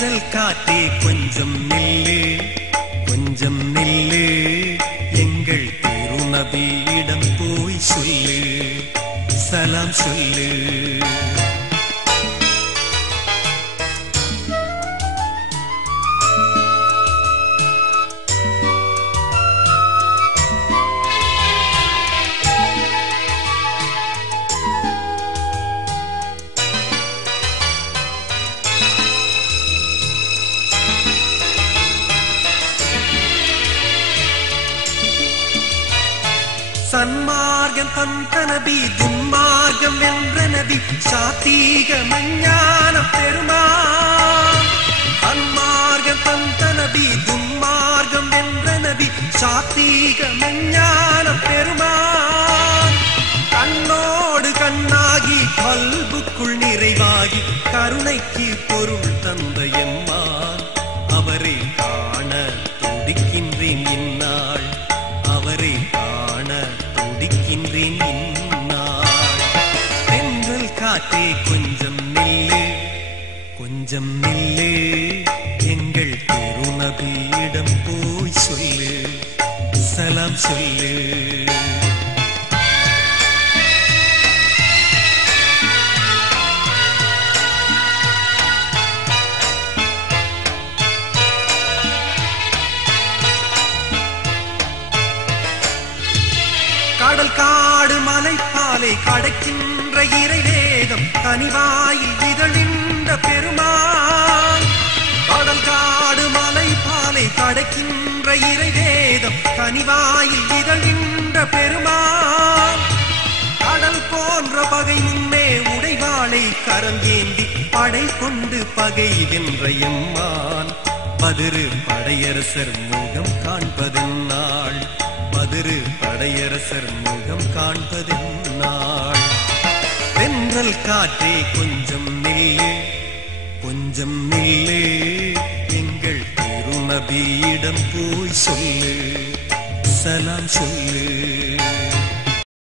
தென்றல் காற்றே கொஞ்சம் நில்லு, கொஞ்சம் நில்லு, எங்கள் திருநபியிடம் போய் சொல்லு, சலாம் சொல்லு. சன்மார்க்கம் தந்த நபி, துன்மார்க்கம் வென்ற நபி, சாத்தீக மஞ்ஞான பெருமான். சன்மார்க்கம் தந்த நபி, துன்மார்க்கம் வென்ற நபி, சாத்தீக மஞ்ஞான பெருமான். கண்ணோடு கண்ணாகி கல்புக்குள் நிறைவாகி கருணைக்கு பொருள் தந்த எம்மான். அவரை காண துடிக்கின்றேன் இந்நாள், அவரை காண துடிக்கின்றேன் இந்நாள். தென்றல் காற்றே கொஞ்சம் நில்லு, கொஞ்சம் நில்லு, எங்கள் திருநபியிடம் போய் சொல்லு, சலாம் சொல்லு. கடல் காடு மலை பாலை கடக்கின்ற இறைவேதம் கனிவாயில் இதழின்ற பெருமான். கடல் காடு மலை பாலை கடக்கின்ற இறைவேதம் கனிவாயில் இதழின்ற பெருமான். கடல் போன்ற பகை முன்னே உடைவாளை கரங்கேந்தி படை கொண்டு பகை வென்ற எம்மான். பதிரு படையரசர் முகம் காண்பதென்னாள், பதிரு படையரசர் முகம் காண்பதென்னாள். தென்றல் காற்றே கொஞ்சம் நில்லு, கொஞ்சம் நில்லு, எங்கள் திருநபியிடம் போய் சொல்லு, சலாம் சொல்லு.